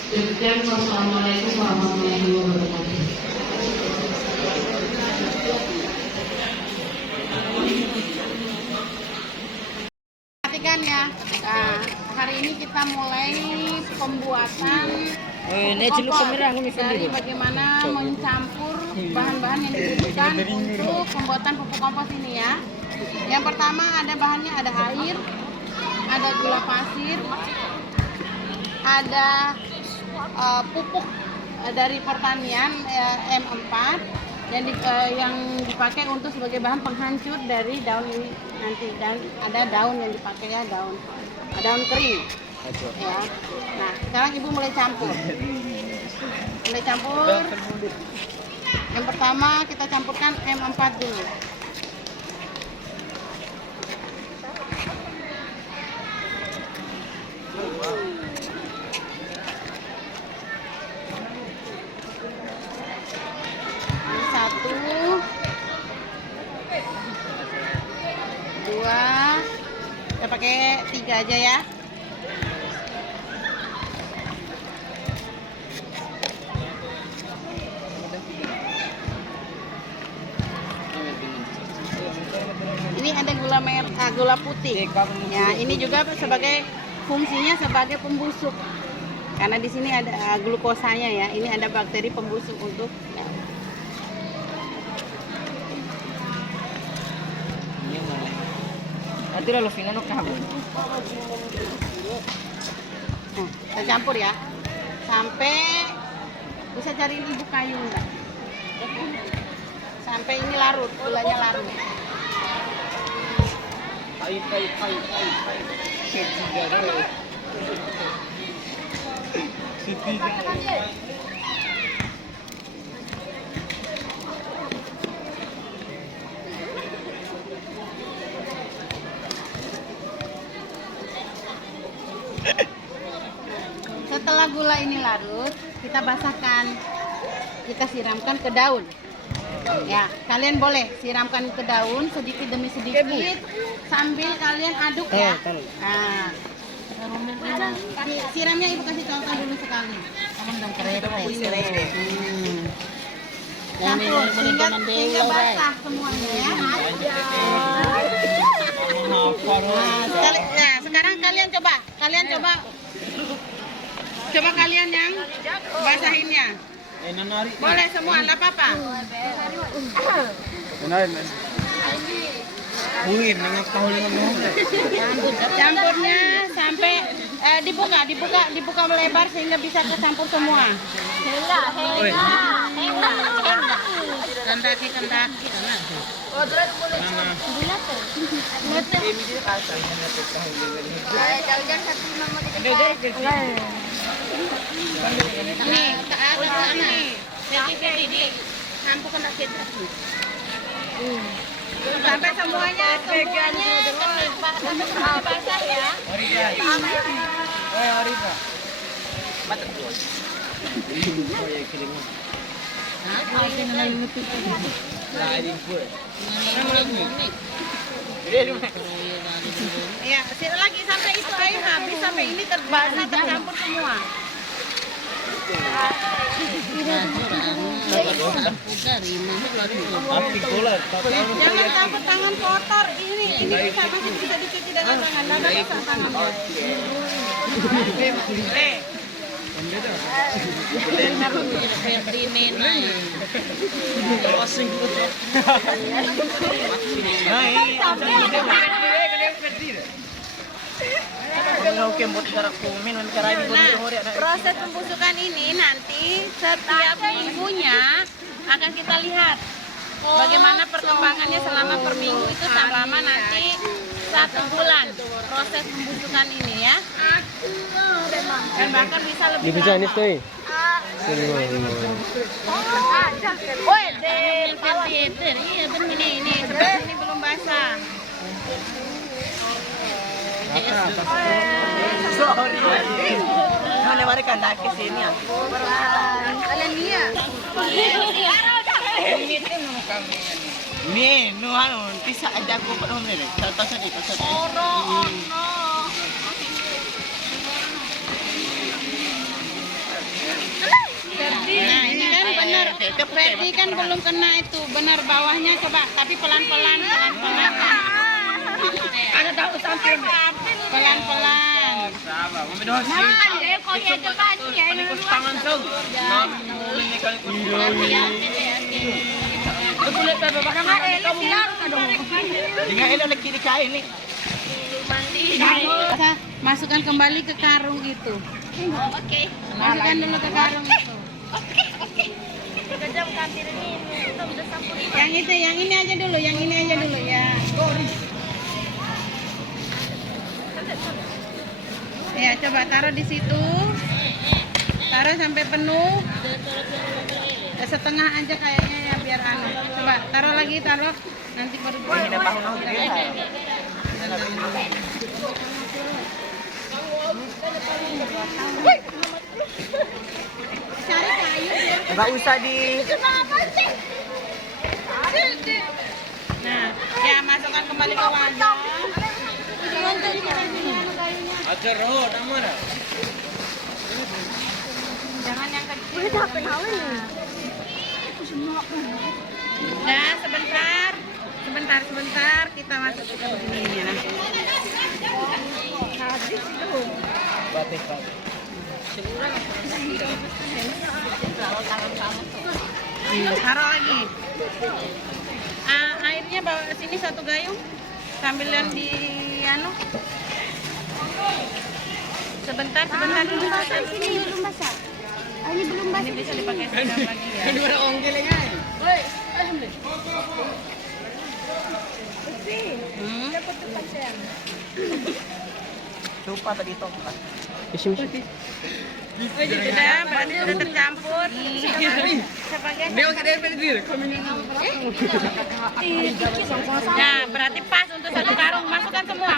Demikian, wassalamualaikum warahmatullahi wabarakatuh. Perhatikan ya. Nah, hari ini kita mulai pembuatan kompos dari bagaimana mencampur bahan-bahan yang dibutuhkan untuk pembuatan pupuk kompos ini ya. Yang pertama ada bahannya, ada air, ada gula pasir, ada pupuk dari pertanian M4 yang dipakai untuk sebagai bahan penghancur dari daun ini nanti, dan ada daun yang dipakai ya, daun kering ya. Nah, sekarang Ibu mulai campur. Yang pertama kita campurkan M4 dulu. pakai 3 aja ya. Ini ada gula merah, gula putih. Ya, ini juga sebagai fungsinya sebagai pembusuk. Karena di sini ada glukosanya ya. Ini ada bakteri pembusuk untuk ya. Nanti lalu Vina no kabel. Nah, kita campur ya. Sampai bisa cariin ibu kayu enggak? Sampai ini larut, gulanya larut. Hai. Setelah gula ini larut, kita basahkan. Kita siramkan ke daun. Ya, kalian boleh siramkan ke daun sedikit demi sedikit sambil kalian aduk ya. Nah, siramnya ibu kasih contoh dulu sekali. Campur sehingga basah semuanya ya. Nah, sekarang kalian coba kalian yang basahinnya. Boleh semua, enggak apa-apa. Campurnya sampai dibuka melebar sehingga bisa kecampur semua. Kendaki. Nih, campur kena kendaki. Sampai semuanya basah ya. Ya, siram lagi sampai itu air habis, sampai ini terbasah tercampur semua. Jangan campur tangan kotor. Ini bisa masih bisa dicuci dengan tangan. Nggak bisa tangan. Nah, proses pembusukan ini nanti setiap minggunya akan kita lihat bagaimana perkembangannya selama per minggu itu selama nanti 1 bulan proses pembusukan ini ya. Dan bahkan bisa lebih lama. Ini sebenarnya ini belum basah. Kalian lihat. Nih, nu anu, bisa aja aku pada hombre. Contoh saja. Nah, ini kan benar. Berarti kan belum kena itu. Benar bawahnya coba, tapi pelan-pelan. Ada tahu sampai Pelan-pelan. tangan tuh. Masukkan kembali ke karung itu. Oke. Masukkan dulu ke karung itu. Kejam kantin ini kita udah sampurin. Yang ini aja dulu ya. Ya, coba taruh di situ. Taruh sampai penuh. Setengah aja kayaknya ya biar anu. Coba taruh lagi, nanti baru cari kayu ya. Enggak usah di Nah, ya masukkan kembali ke wadah. Tonton kita sini anu kayunya. Ajar roh, mana? Jangan yang kecil. Ini HP kawin. Nah, sebentar kita masuk ke begini ya. Habis itu. Batik. Taruh lagi. Airnya bawa ke sini satu gayung. Sambilan di anu. Sebentar dulu. Ini belum basah. Ini belum basah. Ini bisa dipakai sekali lagi ya. Ini ada onggel kan? Woi, lupa tadi tongkat. Sudah, berarti sudah tercampur. Nah, berarti pas untuk satu karung. Masukkan semua.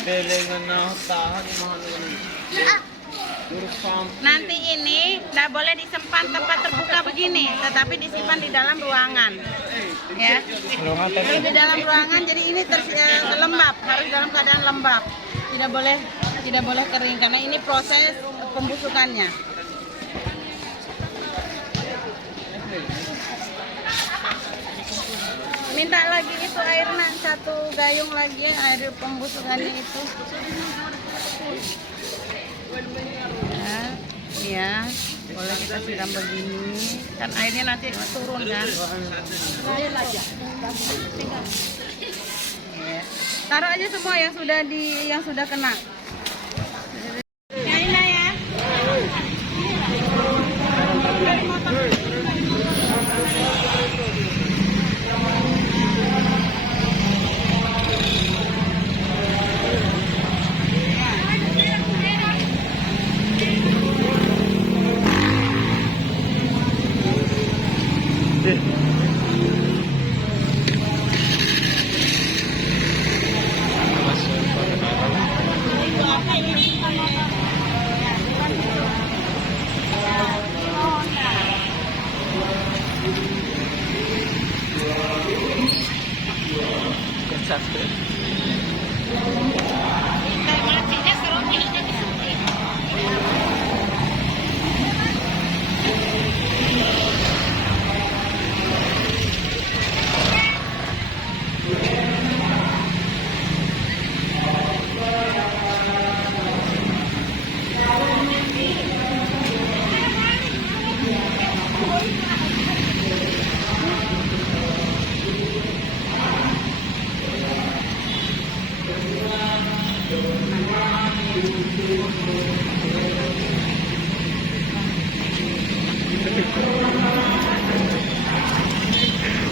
Belengan na tahan mahal ini. Nanti ini tidak boleh disimpan tempat terbuka begini, tetapi disimpan di dalam ruangan. Ya. Kalau di dalam ruangan, jadi ini lembab, harus dalam keadaan lembab. Tidak boleh kering karena ini proses pembusukannya. Minta lagi itu air nak, satu gayung lagi air pembusukannya itu. Ya, boleh kita siram begini, kan airnya nanti turun kan. Ya. Taruh aja semua yang sudah kena. Ya, ini ya.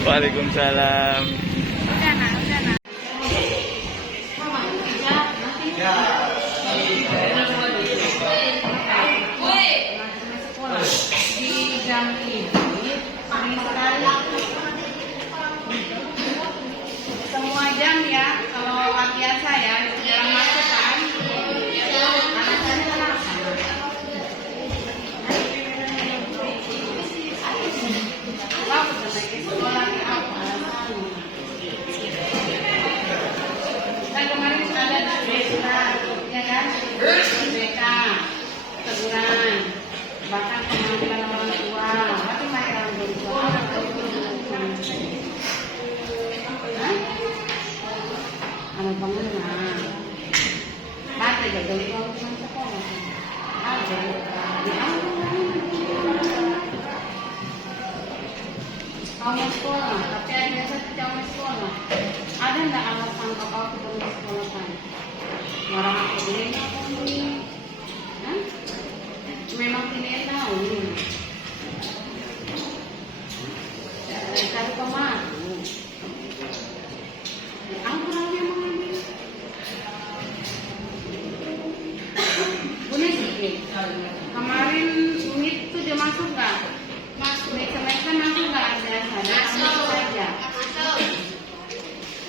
Waalaikumsalam. Udah nak. Di jam ini semua jam ya, kalau latihan saya jarang masuk kan. Anak saya kenapa? Bagus lagi sekolah apa? Kan kemarin sudah ada BK, ya kan? BK, teguran, bahkan pemanggilan orang tua, tapi mereka orang tua. Ano bang na? Bate gagawin ko sa sekolah. Ada. Kamu sekolah, tapi ada biasa kamu sekolah. Ada enggak alasan kau ketemu sekolah kan? Orang aku ini apa ini? Memang tidak tahu. Cari pemar. Ang kurangnya mengambil. Boleh sedikit. Kemarin unit itu dia masuk nggak? Masuk. Semester masuk nggak ada sana? Masuk saja.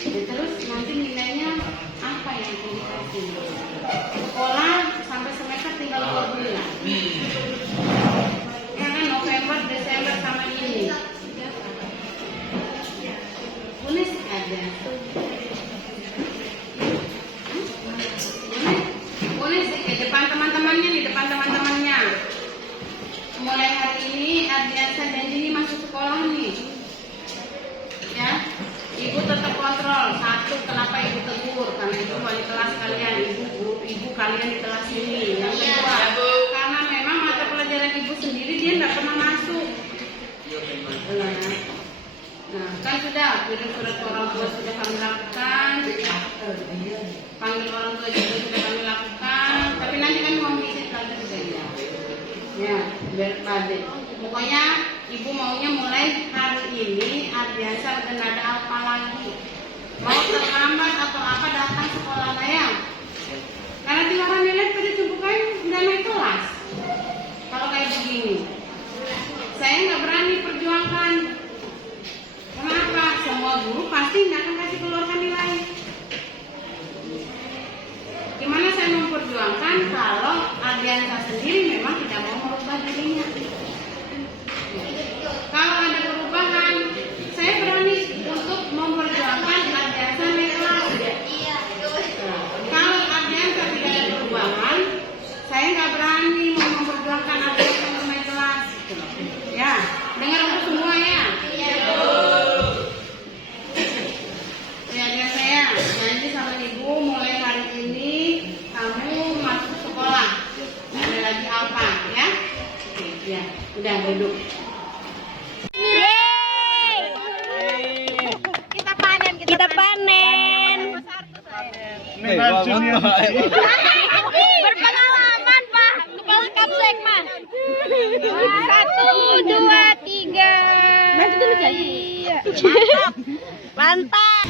Terus nanti nilainya apa yang dikasih? Sekolah sampai semester tinggal 2 bulan. Ya kan November, Desember sama ini. kalian di kelas ini. Yang kedua, karena memang mata pelajaran ibu sendiri dia tidak pernah masuk. Nah, kan sudah kirim surat ke orang tua sudah kami lakukan, panggil orang tua juga sudah kami lakukan, tapi nanti kami mau visit lagi juga ya, biar padat. Pokoknya ibu maunya mulai hari ini Ardiansa dan ada apa lagi, mau terlambat atau apa datang sekolahnya ya, karena di orang nilai pada cukup nggak naik kelas. Kalau kayak begini, saya nggak berani perjuangkan. Kenapa? Semua guru pasti nggak akan kasih keluarkan nilai. Gimana saya memperjuangkan kalau Ardiansa sendiri memang tidak mau merubah dirinya? Kalau ada perubahan, saya berani untuk memperjuangkan Ardiansa naik kelas. Kalau Ardiansa tidak ada perubahan, saya nggak berani memperjuangkan Ardiansa untuk naik kelas. Ya, dengar untuk semua ya. Saya janji sama ibu mulai hari ini kamu masuk sekolah. Nggak ada lagi apa ya? Ya, udah duduk. Kita panen. Berpengalaman Pak, kepala kapsek mah. 1, 2, 3. Maju dulu jadi. Mantap.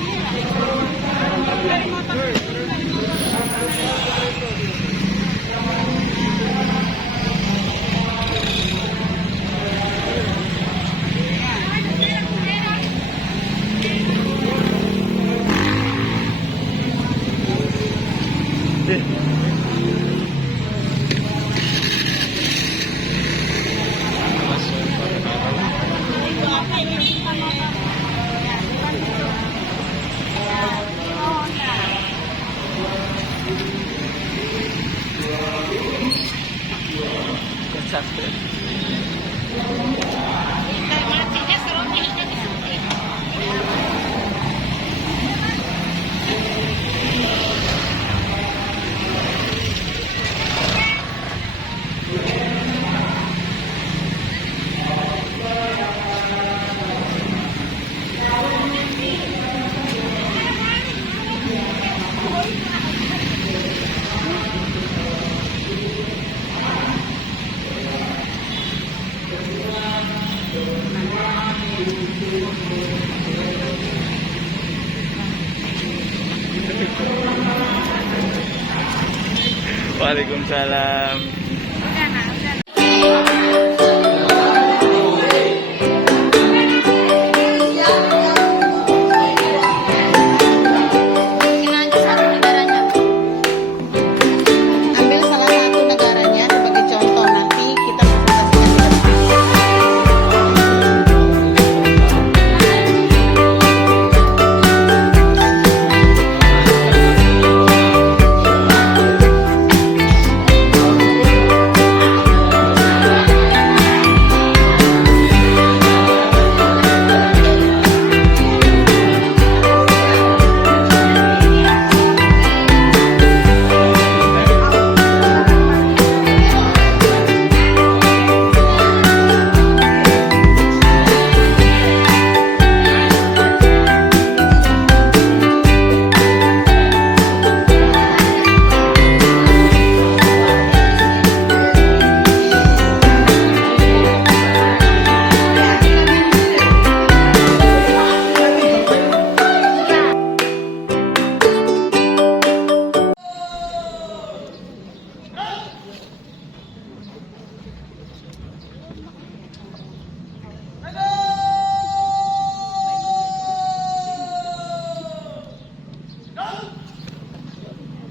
Waalaikumsalam. Ambil salah satu negaranya sebagai contoh, nanti kita presentasikan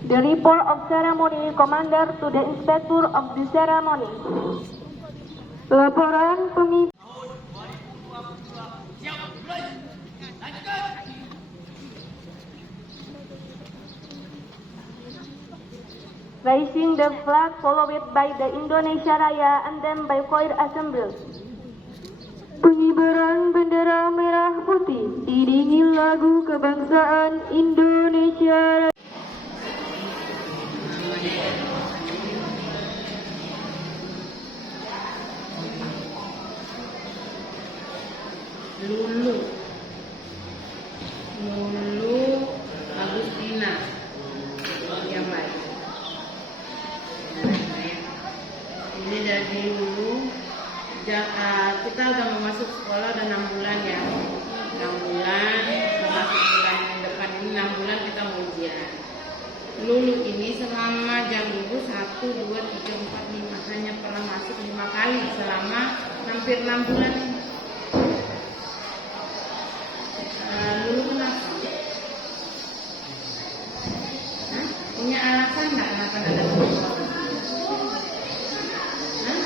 The report of ceremony, Commander to the Inspector of the ceremony. Laporan pemimpin. Raising the flag followed by the Indonesia Raya and then by choir assemble. Pengibaran bendera merah putih, diiringi lagu kebangsaan Indonesia Raya. Lulu Agustina yang baik. Ini dari Lulu. Kita udah mau masuk sekolah udah 6 bulan ya. 6 bulan, masuk bulan yang depan ini 6 bulan kita mau ujian. Lulu ini selama jam dulu 1, 2, 3, 4, 5 hanya pernah masuk 5 kali selama hampir 6 bulan ini. Lulu kenapa? Hah? Punya alasan nggak kenapa nggak datang ke sekolah? Hah?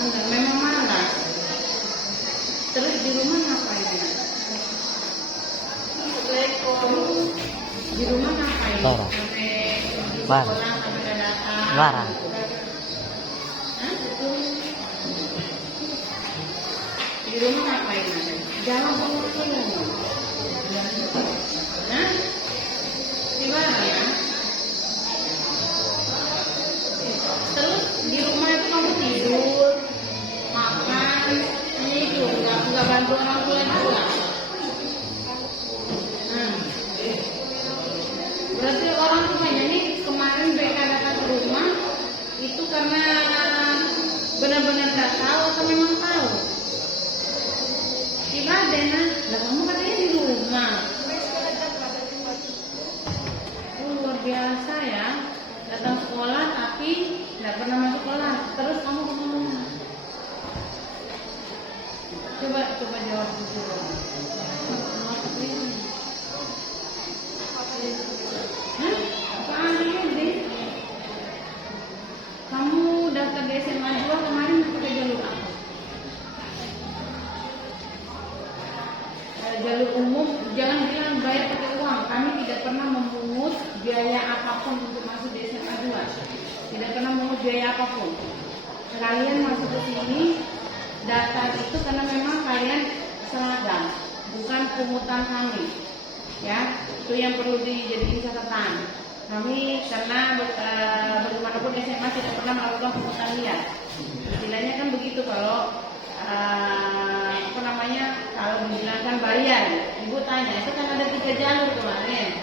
Enggak, memang malas. Terus di rumah ngapain ya? Di rumah ngapain? Lara. Sampai di Lara. sekolah sampai nggak datang. Lara. Hah? Di rumah ngapain aja? Jalan pulang. Hah? Di mana ya? Terus di rumah itu kamu tidur, makan, ini itu nggak bantu orang tua juga. Berarti orang tuanya nih kemarin BK datang ke rumah itu karena benar-benar nggak tahu atau memang tahu? Ibadah, lah kamu katanya di rumah. Luar biasa ya, datang sekolah tapi nggak pernah masuk kelas. Terus kamu kemana? Coba jawab jujur. Hah? Apaan ini? Kamu daftar di SMA 2 kemarin pakai jalur apa? Jalur umum, jangan bilang bayar pakai uang. Kami tidak pernah memungut biaya apapun untuk masuk di SMA 2. Tidak pernah memungut biaya apapun. Kalian masuk ke sini daftar itu karena memang kalian seragam, bukan pungutan kami. Ya, itu yang perlu dijadiin catatan. Kami karena bagaimanapun SMA tidak pernah melakukan pungutan liar. Istilahnya kan begitu kalau kalau dibilangkan bayar. Ibu tanya, itu kan ada 3 jalur kemarin.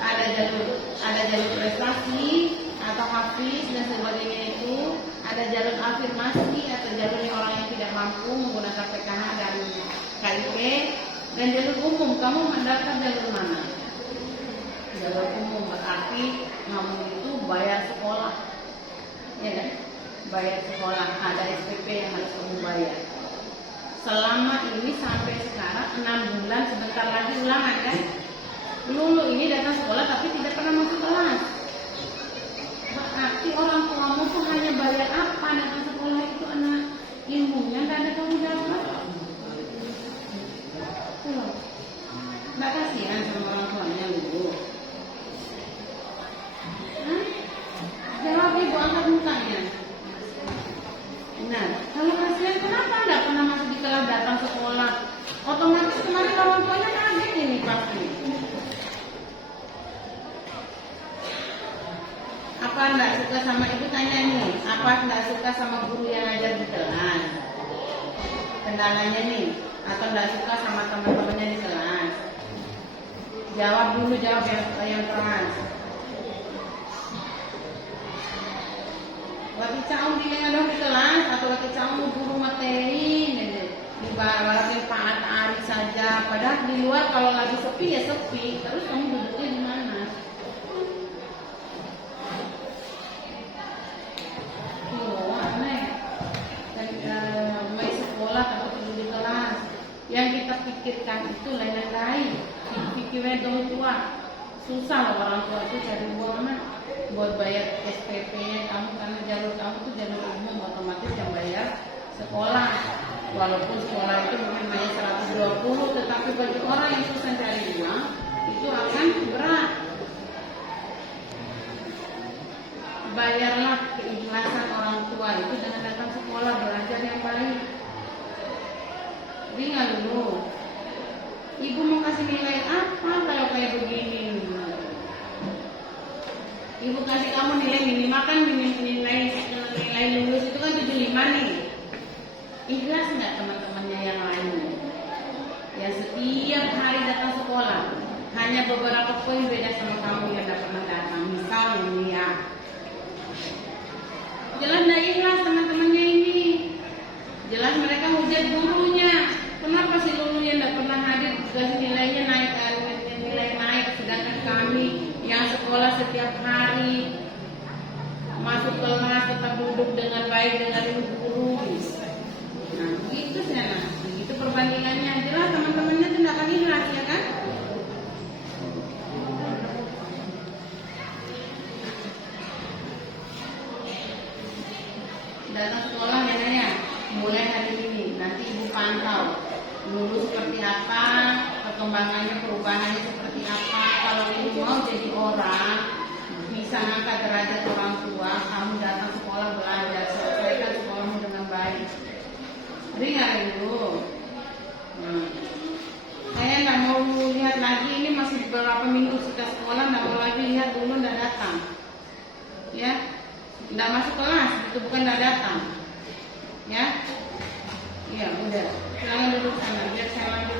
Ada jalur prestasi atau hafiz dan sebagainya itu, ada jalur afirmasi atau jalurnya orang yang tidak mampu menggunakan PKH dan KIP, dan jalur umum. Kamu mendaftar jalur mana? Jalur umum berarti kamu itu bayar sekolah, ya kan? Bayar sekolah, ada SPP yang harus kamu bayar. Selama ini sampai sekarang 6 bulan, sebentar lagi ulangan kan? Lulu ini datang sekolah tapi tidak pernah masuk kelas. Berarti orang tuamu tuh hanya bayar apa datang sekolah itu, anak ilmunya nggak ada tanggung jawab. Nggak kasihan sama orang tuanya Lulu? Hah? Jawab ibu, angkat mukanya. Nah, kalau kasihan kenapa nggak pernah masuk di kelas, datang sekolah? Otomatis kemarin orang tuanya kaget ini pasti. Apa nggak suka sama ibu, tanya nih? Apa nggak suka sama guru yang ngajar di kelas? Kendalanya nih, atau nggak suka sama teman-temannya di kelas? Jawab dulu, jawab yang keras. Waktu caum dilihat di kelas atau waktu caum guru materi, dibaratin Pak Ari saja. Padahal di luar kalau lagi sepi ya sepi. Terus kamu duduknya di mana? Aneh. Main sekolah atau tidur di kelas. Yang kita pikirkan itu lain-lain. Pikirnya dong tua. Susah loh orang tua itu cari uang buat bayar SPP kamu, karena jalur kamu tuh jalur umum, otomatis yang bayar sekolah. Walaupun sekolah itu mungkin hanya 120, tetapi bagi orang yang susah cari uang itu akan berat. Bayarlah keikhlasan orang tua itu dengan datang sekolah, belajar yang baik. Ingat dulu, ibu mau kasih nilai apa kalau kayak begini? Ibu kasih kamu nilai minimal kan nilai lulus itu kan 75 nih. Ikhlas nggak teman-temannya yang lain? Ya setiap hari datang sekolah, hanya beberapa poin beda sama kamu yang tidak pernah datang. Misal ini ya, jelas nggak ikhlas teman-temannya ini. Jelas mereka hujat gurunya. Kenapa si Lulu yang tidak pernah hadir dikasih nilainya naik, nilai naik, sedangkan kami yang sekolah setiap hari masuk kelas tetap duduk dengan baik dengan guru. Nah, gitu sana. Itu perbandingannya. Jelas teman-temannya tidak akan ikhlas ya kan? Datang sekolah ya, mulai hari ini. Nanti ibu pantau dulu seperti apa, perkembangannya, perubahannya seperti apa. Kalau ibu mau jadi orang, bisa angkat derajat orang tua, kamu datang sekolah belajar, selesaikan sekolahmu dengan baik. Ringan ibu. Saya nggak mau lihat lagi, ini masih beberapa minggu kita sekolah, nggak mau lagi lihat dulu nggak datang. Ya, nggak masuk kelas, itu bukan nggak datang. Ya, iya udah. Silakan duduk sana, biar saya lanjut.